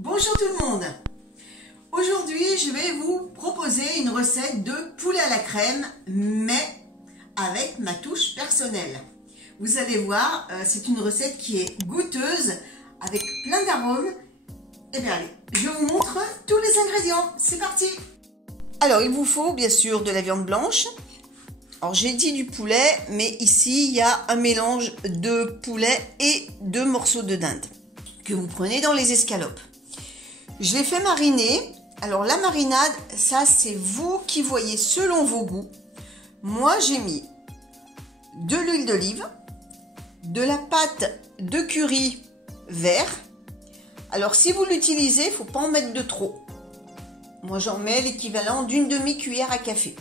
Bonjour tout le monde. Aujourd'hui je vais vous proposer une recette de poulet à la crème, mais avec ma touche personnelle. Vous allez voir, c'est une recette qui est goûteuse, avec plein d'arômes. Et bien allez, je vous montre tous les ingrédients, c'est parti. Alors il vous faut bien sûr de la viande blanche. Alors j'ai dit du poulet, mais ici il y a un mélange de poulet et de morceaux de dinde que vous prenez dans les escalopes. Je l'ai fait mariner. Alors la marinade, ça c'est vous qui voyez selon vos goûts. Moi j'ai mis de l'huile d'olive, de la pâte de curry vert. Alors si vous l'utilisez, il ne faut pas en mettre de trop. Moi j'en mets l'équivalent d'une demi-cuillère à café.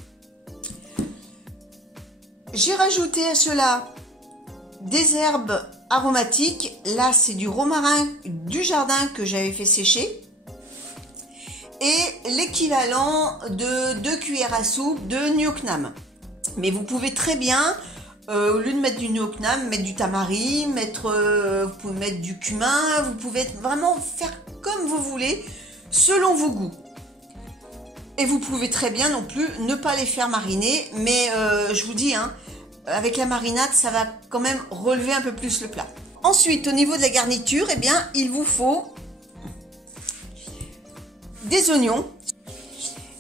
J'ai rajouté à cela des herbes aromatiques. Là c'est du romarin du jardin que j'avais fait sécher. Et l'équivalent de 2 cuillères à soupe de Nuocnam. Mais vous pouvez très bien, au lieu de mettre du Nuocnam, mettre du tamari, vous pouvez mettre du cumin, vous pouvez vraiment faire comme vous voulez, selon vos goûts. Et vous pouvez très bien non plus ne pas les faire mariner, mais je vous dis, avec la marinade, ça va quand même relever un peu plus le plat. Ensuite, au niveau de la garniture, eh bien, il vous faut des oignons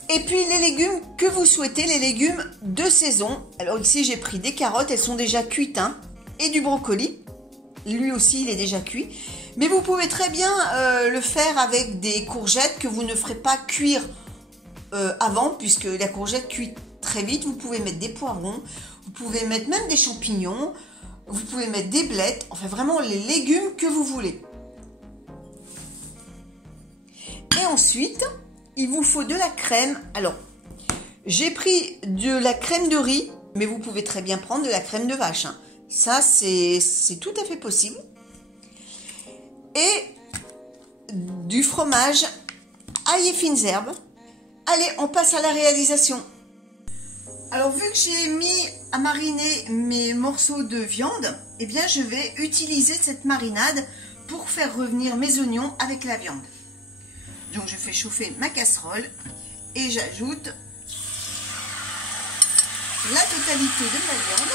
et puis les légumes que vous souhaitez, les légumes de saison. Alors ici j'ai pris des carottes, elles sont déjà cuites, et du brocoli, lui aussi il est déjà cuit, mais vous pouvez très bien le faire avec des courgettes que vous ne ferez pas cuire avant, puisque la courgette cuit très vite. Vous pouvez mettre des poivrons, vous pouvez mettre même des champignons, vous pouvez mettre des blettes, enfin vraiment les légumes que vous voulez. Et ensuite, il vous faut de la crème. Alors, j'ai pris de la crème de riz, mais vous pouvez très bien prendre de la crème de vache. Ça, c'est tout à fait possible. Et du fromage, ail et fines herbes. Allez, on passe à la réalisation. Alors, vu que j'ai mis à mariner mes morceaux de viande, eh bien, je vais utiliser cette marinade pour faire revenir mes oignons avec la viande. Donc je fais chauffer ma casserole et j'ajoute la totalité de ma viande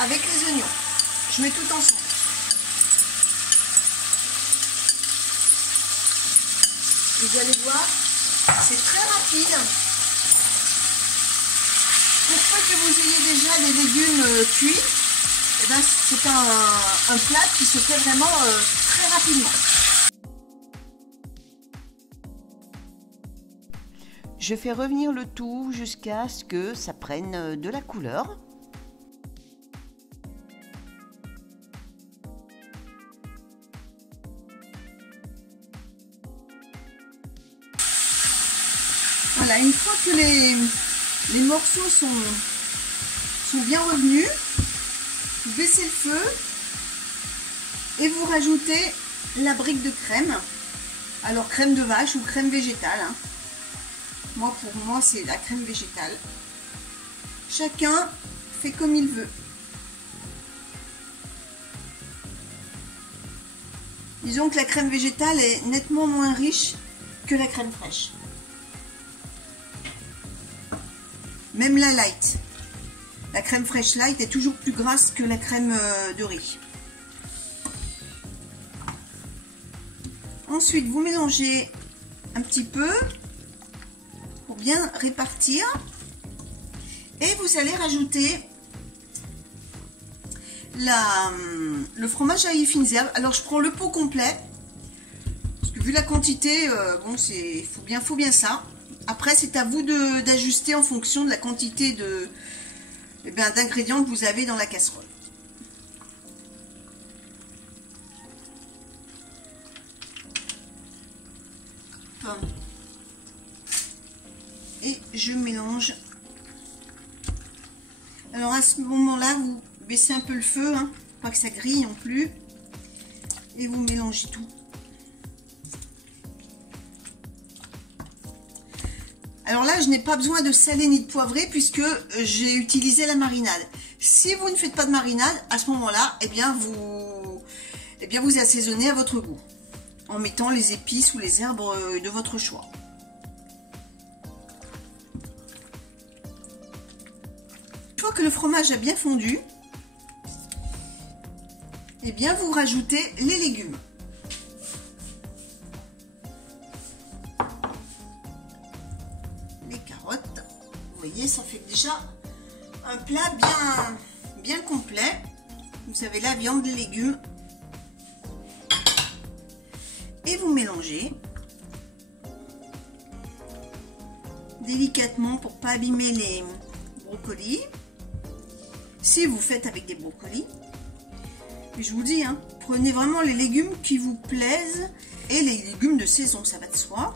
avec les oignons. Je mets tout ensemble. Et vous allez voir, c'est très rapide. Pour peu que vous ayez déjà les légumes cuits, eh ben, c'est un plat qui se fait vraiment très rapidement. Je fais revenir le tout jusqu'à ce que ça prenne de la couleur. Voilà, une fois que les morceaux sont bien revenus, vous baissez le feu et vous rajoutez la brique de crème. Alors crème de vache ou crème végétale. Pour moi, c'est la crème végétale. Chacun fait comme il veut. Disons que la crème végétale est nettement moins riche que la crème fraîche. Même la light. La crème fraîche light est toujours plus grasse que la crème de riz. Ensuite, vous mélangez un petit peu pour bien répartir et vous allez rajouter le fromage ail et fines herbes. Alors je prends le pot complet parce que vu la quantité, bon, faut bien ça. Après c'est à vous d'ajuster en fonction de la quantité d'ingrédients que vous avez dans la casserole. Et je mélange. Alors à ce moment-là, vous baissez un peu le feu, pas que ça grille non plus. Et vous mélangez tout. Alors là, je n'ai pas besoin de saler ni de poivrer puisque j'ai utilisé la marinade. Si vous ne faites pas de marinade, à ce moment-là, eh bien vous assaisonnez à votre goût. en mettant les épices ou les herbes de votre choix. Une fois que le fromage a bien fondu, et bien vous rajoutez les légumes. Les carottes, vous voyez, ça fait déjà un plat bien complet. Vous avez la viande, les légumes. Et vous mélangez délicatement pour pas abîmer les brocolis. Si vous faites avec des brocolis, mais je vous dis, hein, prenez vraiment les légumes qui vous plaisent et les légumes de saison, ça va de soi.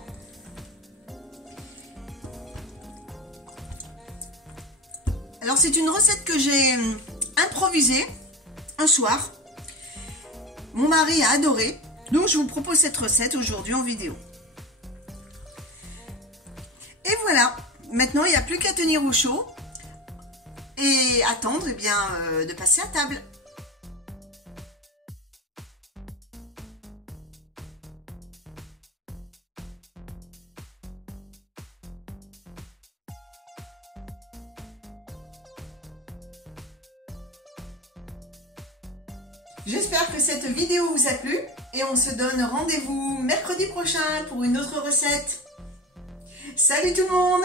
Alors c'est une recette que j'ai improvisée un soir. Mon mari a adoré, donc je vous propose cette recette aujourd'hui en vidéo. Et voilà, maintenant il n'y a plus qu'à tenir au chaud et attendre de passer à table. J'espère que cette vidéo vous a plu et on se donne rendez-vous mercredi prochain pour une autre recette. Salut tout le monde!